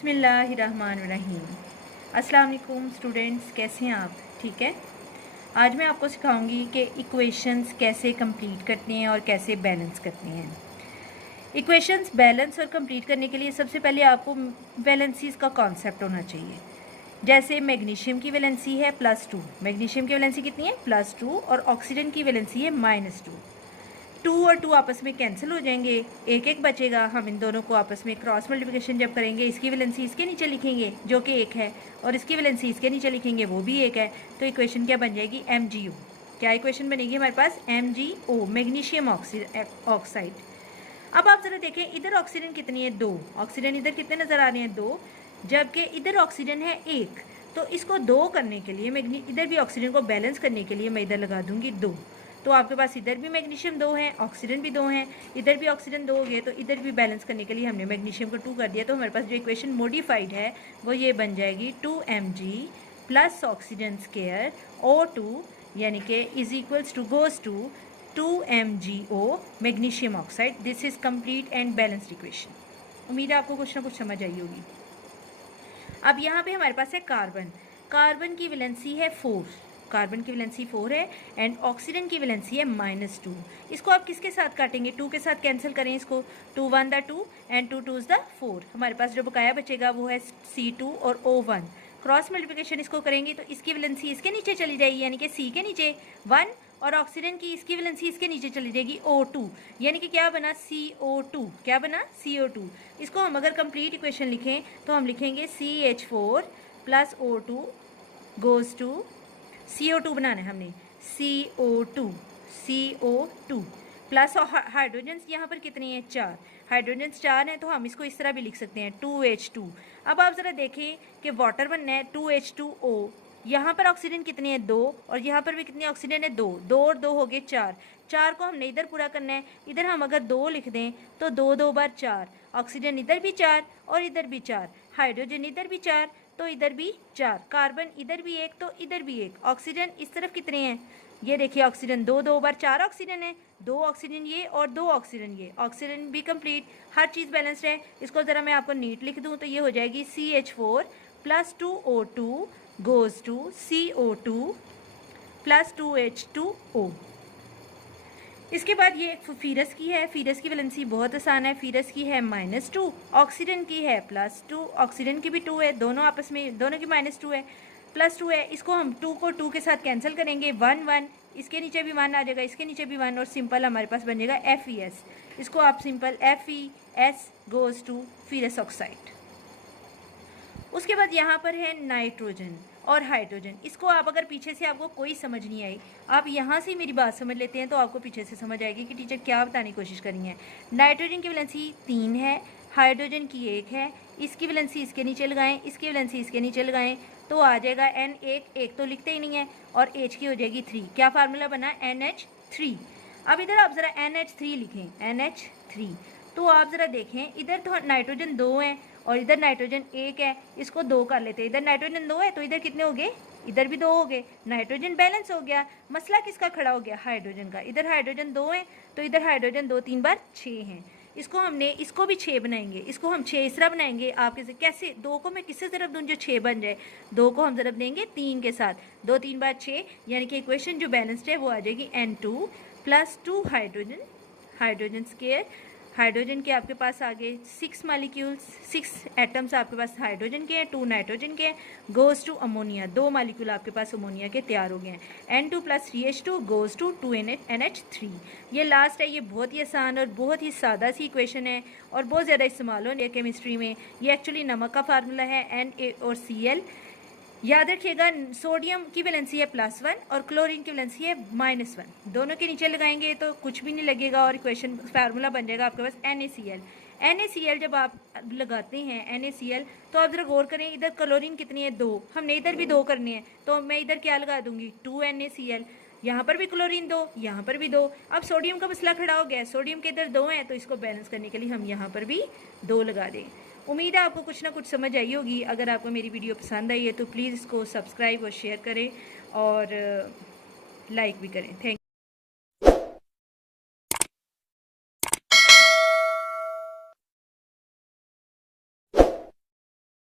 बिस्मिल्लाहिर्रहमानिर्रहीम। अस्सलाम वालेकुम स्टूडेंट्स, कैसे हैं आप? ठीक है। आज मैं आपको सिखाऊंगी कि इक्वेशंस कैसे कंप्लीट करते हैं और कैसे बैलेंस करते हैं। इक्वेशंस बैलेंस और कंप्लीट करने के लिए सबसे पहले आपको वैलेंसीज का कॉन्सेप्ट होना चाहिए। जैसे मैग्नीशियम की वैलेंसी है +2, मैग्नीशियम की वैलेंसी कितनी है? +2, और ऑक्सीजन की वैलेंसी है -2। 2 और 2 आपस में कैंसिल हो जाएंगे, एक एक बचेगा। हम इन दोनों को आपस में क्रॉस मल्टीप्लिकेशन जब करेंगे, इसकी वैलेंसी इसके नीचे लिखेंगे जो कि 1 है, और इसकी वैलेंसी इसके नीचे लिखेंगे वो भी 1 है। तो इक्वेशन क्या बन जाएगी? MgO। क्या इक्वेशन बनेगी हमारे पास? MgO, magnesium oxide. अब आप जरा देखें, इधर ऑक्सीजन कितनी है? 2। ऑक्सीजन इधर कितने नजर आ रहे हैं? 2, जबकि इधर ऑक्सीजन है 1। तो इसको 2 करने के लिए, इधर भी ऑक्सीजन को बैलेंस करने के लिए मैं इधर लगा दूंगी 2। तो आपके पास इधर भी मैग्नीशियम 2 है, ऑक्सीजन भी 2 है, इधर भी ऑक्सीजन 2 हो गए, तो इधर भी बैलेंस करने के लिए हमने मैग्नीशियम को 2 कर दिया। तो हमारे पास जो इक्वेशन मॉडिफाइड है वो ये बन जाएगी 2Mg plus oxygen square O2, यानी कि is equals to goes to 2MgO magnesium oxide. This is complete and balanced equation. उम्मीद है आपको कुछ ना कुछ समझ आई होगी। अब यहाँ पे हमारे पास है कार्बन। कार्बन की वैलेंसी है 4, कार्बन की वैलेंसी 4 है, एंड ऑक्सीजन की वैलेंसी है -2। इसको आप किसके साथ काटेंगे? 2 के साथ कैंसिल करें इसको। 2 1 द 2 एंड 2 2 द 4। हमारे पास जो बकाया बचेगा वो है C2 और O1। क्रॉस मल्टीप्लिकेशन इसको करेंगे तो इसकी वैलेंसी इसके नीचे चली जाएगी, यानी कि C के नीचे 1, और ऑक्सीजन की इसकी वैलेंसी इसके नीचे चली जाएगी O2, यानी कि क्या बना? CO2। क्या बना? CO2। इसको हम अगर कंप्लीट इक्वेशन लिखें तो हम लिखेंगे CH4 plus O2 goes to CO2 बनाना है हमने, CO2 प्लस हाइड्रोजन यहाँ पर कितनी है? 4। हाइड्रोजन 4 है, तो हम इसको इस तरह भी लिख सकते हैं 2H2। अब आप ज़रा देखें कि वाटर बनना है 2H2O। यहाँ पर ऑक्सीजन कितनी है? 2, और यहाँ पर भी कितनी ऑक्सीजन है? 2। 2 और 2 हो गए 4। 4 को हमने इधर पूरा करना है। इधर हम अगर 2 लिख दें तो 2 2 बार 4, ऑक्सीजन इधर भी 4 और इधर भी 4, हाइड्रोजन इधर भी 4 तो इधर भी 4, कार्बन इधर भी 1 तो इधर भी 1, ऑक्सीजन इस तरफ कितने हैं? ये देखिए ऑक्सीजन 2 2 बार 4 ऑक्सीजन है, 2 ऑक्सीजन ये और 2 ऑक्सीजन ये, ऑक्सीजन भी कंप्लीट, हर चीज़ बैलेंस्ड है। इसको ज़रा मैं आपको नीट लिख दूँ तो ये हो जाएगी CH4 plus 2O2 goes to CO2 plus 2H2O। इसके बाद ये फीरस की है। फीरस की वैलेंसी बहुत आसान है। फीरस की है -2, ऑक्सीजन की है +2, ऑक्सीजन की भी 2 है, दोनों आपस में दोनों की -2 है, +2 है। इसको हम 2 को 2 के साथ कैंसिल करेंगे, 1 1, इसके नीचे भी 1 आ जाएगा, इसके नीचे भी 1, और सिंपल हमारे पास बन जाएगा FeS। इसको आप simple FeS goes to ferrous oxide. उसके बाद यहाँ पर है नाइट्रोजन और हाइड्रोजन। इसको आप अगर पीछे से आपको कोई समझ नहीं आई, आप यहाँ से मेरी बात समझ लेते हैं तो आपको पीछे से समझ आएगी कि टीचर क्या बताने की कोशिश करी है। नाइट्रोजन की वैलेंसी 3 है, हाइड्रोजन की 1 है, इसकी वैलेंसी इसके नीचे लगाएं, इसकी वैलेंसी इसके नीचे लगाएं तो आ जाएगा N1, 1 तो लिखते ही नहीं है, और H की हो जाएगी 3। क्या फार्मूला बना? NH3। अब इधर आप ज़रा NH3 लिखें, NH3। तो आप ज़रा देखें, इधर तो नाइट्रोजन 2 है और इधर नाइट्रोजन 1 है, इसको 2 कर लेते हैं। इधर नाइट्रोजन 2 है तो इधर कितने हो गए? इधर भी 2 हो गए, नाइट्रोजन बैलेंस हो गया। मसला किसका खड़ा हो गया? हाइड्रोजन का। इधर हाइड्रोजन 2 है तो इधर हाइड्रोजन 2 3 बार 6 हैं। इसको हमने, इसको भी 6 बनाएंगे, इसको हम 6 इस तरह बनाएंगे। आप कैसे 2 को मैं किससे ज़रब दूँ जो 6 बन जाए? 2 को हम ज़रब देंगे 3 के साथ, 2 3 बार 6, यानी कि इक्वेशन जो बैलेंस्ड है वो आ जाएगी N2 plus 2 hydrogen, hydrogen square. Hydrogen के आपके पास आ गए 6 मालिक्यूल्स, 6 एटम्स आपके पास हाइड्रोजन के हैं, 2 नाइट्रोजन के हैं, गोज टू अमोनिया, 2 मालिक्यूल आपके पास अमोनिया के तैयार हो गए हैं। N2 plus 3H2 goes to 2NH3। ये लास्ट है। ये बहुत ही आसान और बहुत ही सादा सी इक्वेशन है और बहुत ज़्यादा इस्तेमाल हो रही है केमिस्ट्री में। ये एक्चुअली नमक का फार्मूला है, Na और Cl। याद रखिएगा, सोडियम की वैलेंसी है +1 और क्लोरीन की वैलेंसी है -1। दोनों के नीचे लगाएंगे तो कुछ भी नहीं लगेगा और इक्वेशन फार्मूला बन जाएगा आपके पास NaCl। NaCl जब आप लगाते हैं NaCl तो आप जरा गौर करें, इधर क्लोरीन कितनी है? 2, हमने इधर भी 2 करनी है तो मैं इधर क्या लगा दूंगी? 2NaCl। यहाँ पर भी क्लोरीन 2, यहाँ पर भी 2। अब सोडियम का मसला खड़ा हो गया, सोडियम के इधर 2 हैं तो इसको बैलेंस करने के लिए हम यहाँ पर भी 2 लगा दें। उम्मीद है आपको कुछ ना कुछ समझ आई होगी। अगर आपको मेरी वीडियो पसंद आई है तो प्लीज़ इसको सब्सक्राइब और शेयर करें और लाइक भी करें। थैंक